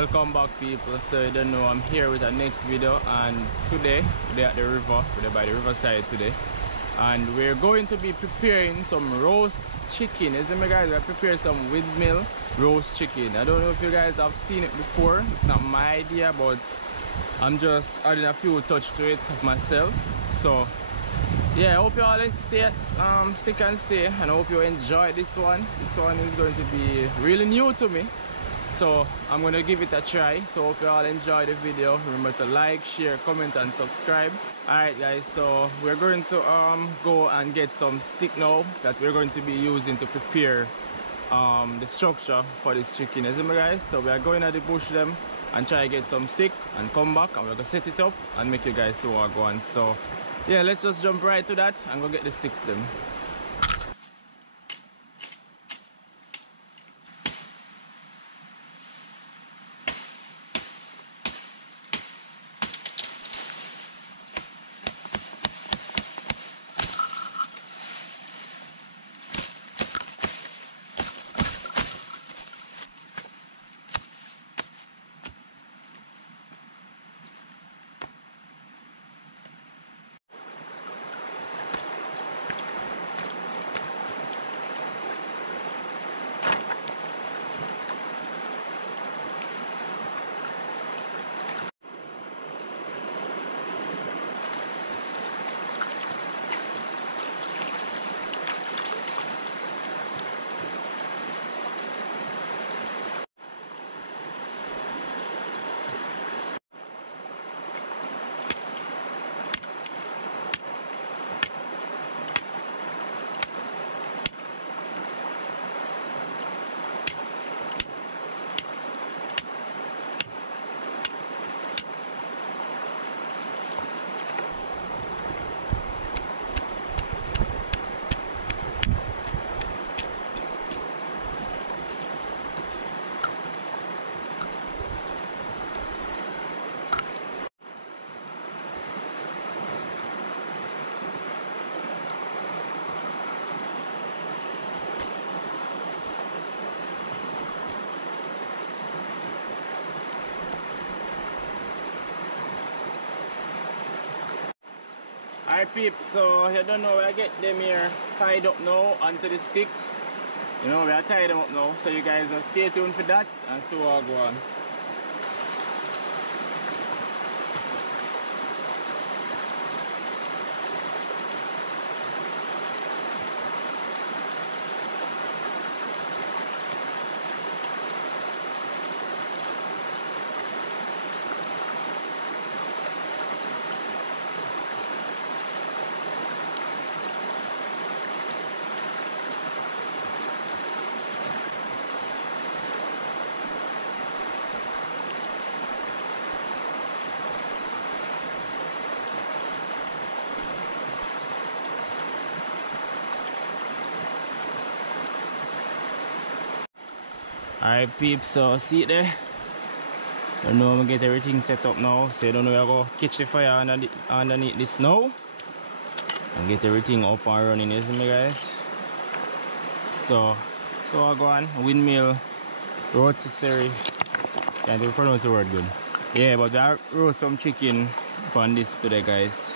Welcome back, people. So you don't know, I'm here with our next video, and today we're at the river. We're by the riverside today, and we're going to be preparing some roast chicken. As me guys, we're preparing some windmill roast chicken. I don't know if you guys have seen it before. It's not my idea, but I'm just adding a few touch to it of myself. So yeah, I hope you all stick and stay, and I hope you enjoy this one. This one is going to be really new to me, so I'm gonna give it a try. So hope you all enjoy the video. Remember to like, share, comment and subscribe. Alright guys, so we're going to go and get some stick now that we're going to be using to prepare the structure for this chicken, isn't it guys? So we are going at the bush them and try to get some stick and come back, and we're gonna set it up and make you guys see what go on. So yeah, let's just jump right to that and go get the sticks then. Alright peeps, so you don't know, I get them here tied up now onto the stick. You know, we are tied them up now, so you guys will stay tuned for that and see what go on. Alright peeps, so see it there. I know I'm gonna get everything set up now, so you don't know, we're gonna catch the fire underneath this now and get everything up and running, isn't it guys? So I go on windmill rotisserie. Can't even pronounce the word good. Yeah, but I roast some chicken on this today guys.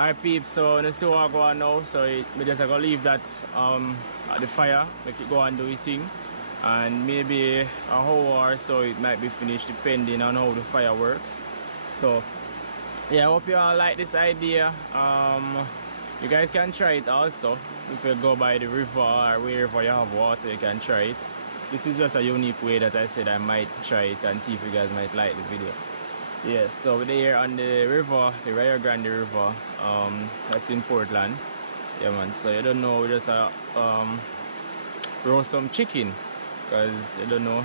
Alright peeps, so let's see what I go on now. So we just gonna leave that at the fire, make it go and do its thing. And maybe a hour or so it might be finished depending on how the fire works. So yeah, I hope you all like this idea. You guys can try it also. If you go by the river or wherever you have water, you can try it. This is just a unique way that I said I might try it and see if you guys might like the video. Yes, so we're here on the river, the Rio Grande River, that's in Portland. Yeah man, so you don't know, we just roast some chicken, because you don't know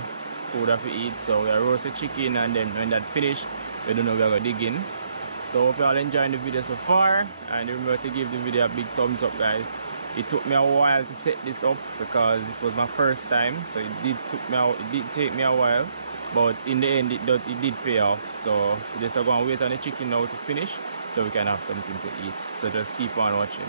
food have to eat, so we roast the chicken, and then when that finished, we don't know we're gonna dig in. So hope you all enjoying the video so far, and remember to give the video a big thumbs up guys. It took me a while to set this up because it was my first time, so it did take me a while. But in the end it did pay off. So we just are going to wait on the chicken now to finish so we can have something to eat. So just keep on watching.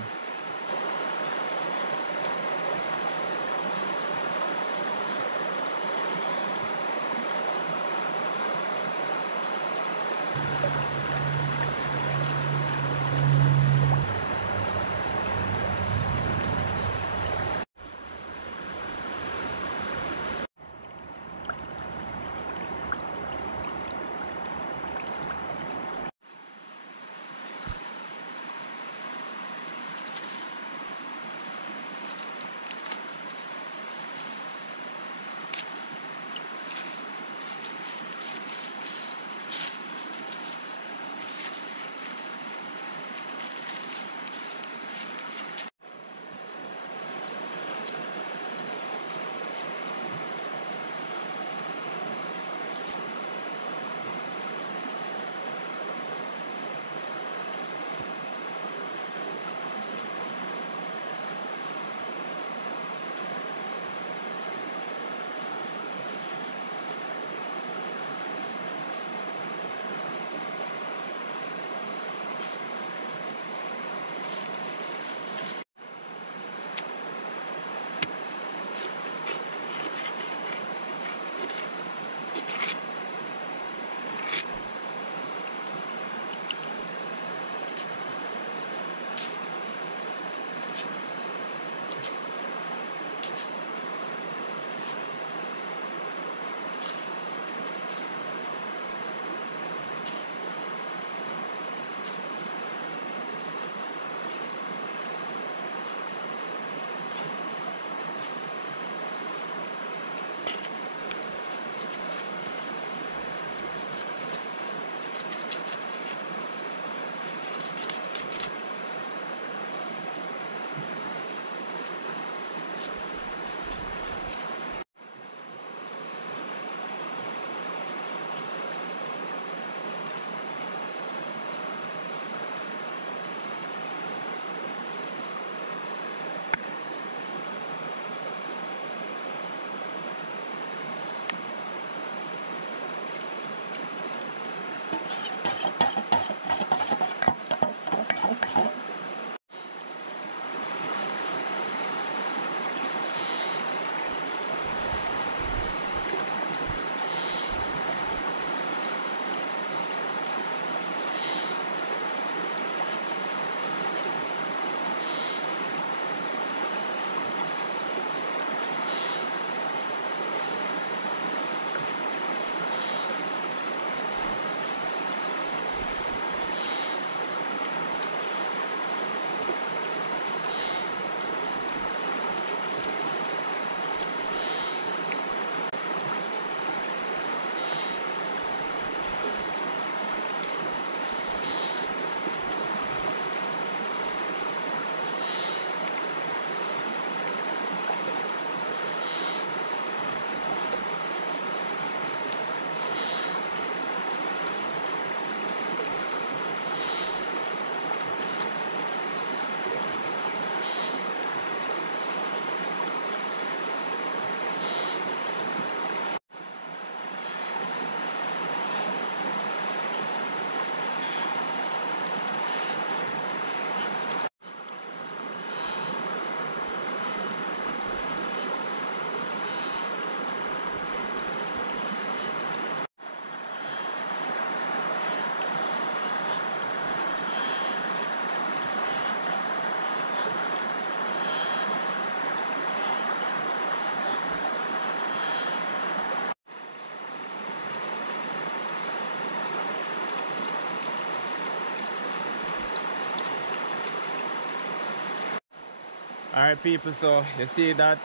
Alright people, so you see that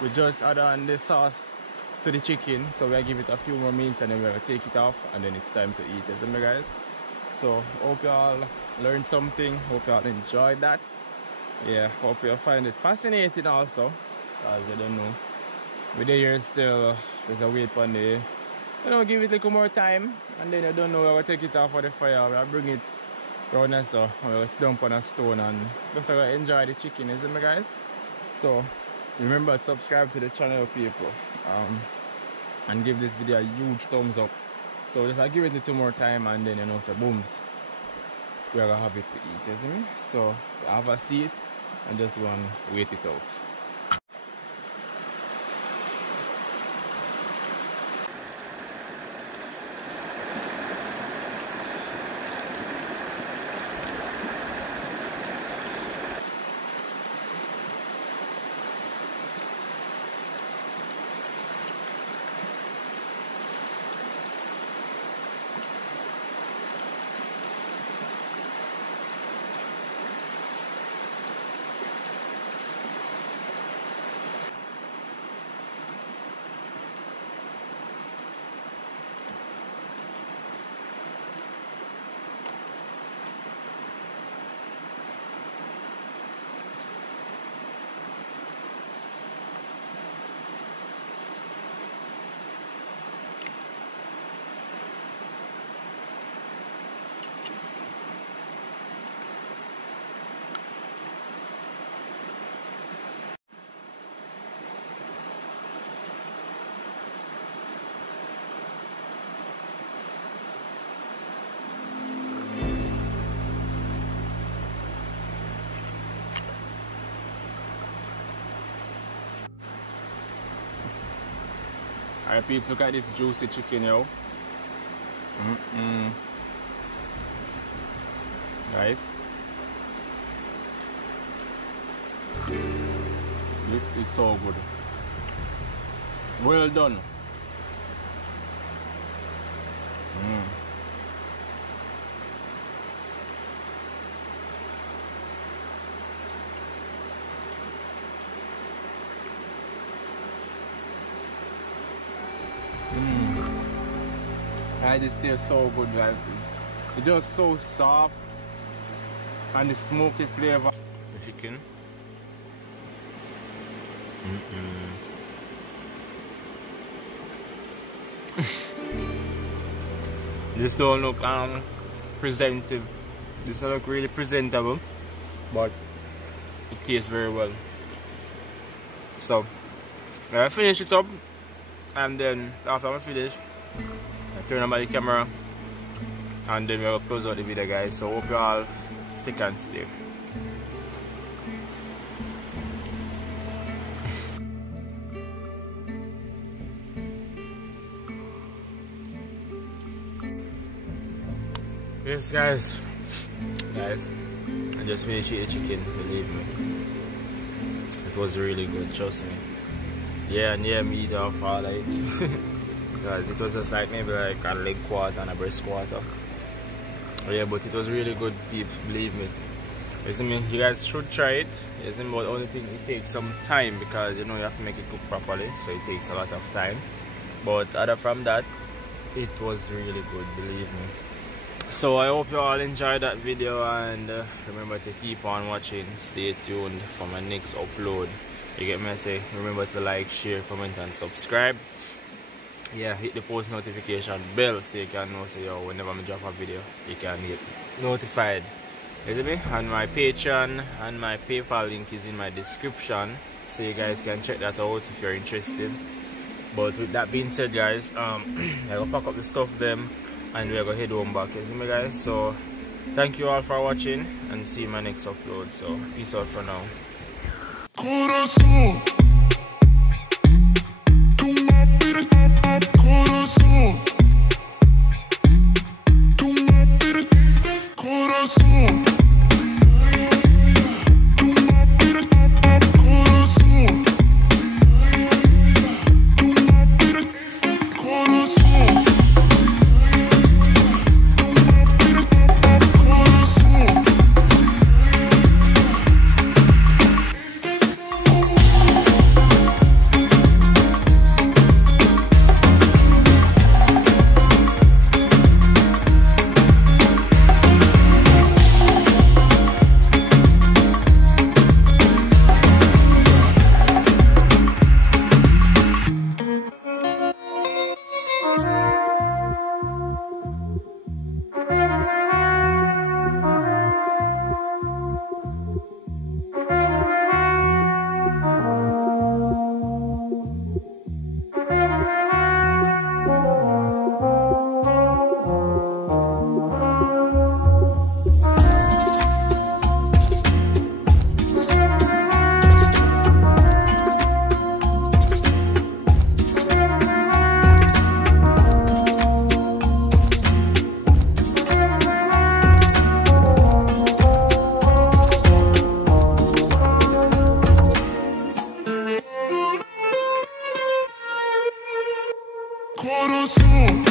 we just add on the sauce to the chicken, so we'll give it a few more minutes and then we'll take it off and then it's time to eat, isn't it guys? So hope you all learned something, hope you all enjoyed that. Yeah, hope you find it fascinating also, because you don't know, with the years still, there's a wait one day, you know, give it a little more time and then you don't know, we'll take it off for the fire, we'll bring it round and so, we'll dump on a stone and just enjoy the chicken, isn't it guys? So remember, subscribe to the channel people, and give this video a huge thumbs up. So just give it a little more time and then you know, so booms, we're gonna have it to eat, isn't it? So have a seat and just go and wait it out. Alright peeps, look at this juicy chicken, yo. Guys, this is so good. Well done. This tastes so good guys. It's just so soft and the smoky flavor. The chicken. This don't look presentable. This don't look really presentable, but it tastes very well. So I finish it up, and then after I finish, I turn on my camera and then we'll close out the video guys. So hope you all stick and stay. Yes guys, I just finished eating chicken, believe me. It was really good, trust me. Yeah, and yeah, me eat off all like because it was just like maybe like a leg quarter and a breast quarter. Yeah, but it was really good, people, believe me. You guys should try it. But the only thing, it takes some time because you know you have to make it cook properly, so it takes a lot of time. But other from that, it was really good, believe me. So I hope you all enjoyed that video, and remember to keep on watching. Stay tuned for my next upload. You get me? I say remember to like, share, comment and subscribe. Yeah, hit the post notification bell so you can know, so yo, whenever I drop a video you can get notified. You see me? And my Patreon and my PayPal link is in my description, so you guys can check that out if you're interested. But with that being said guys, I'm gonna pack up the stuff them and we're gonna head home back. You see me guys? So thank you all for watching and see you in my next upload. So peace out for now. Corazón. Corazón.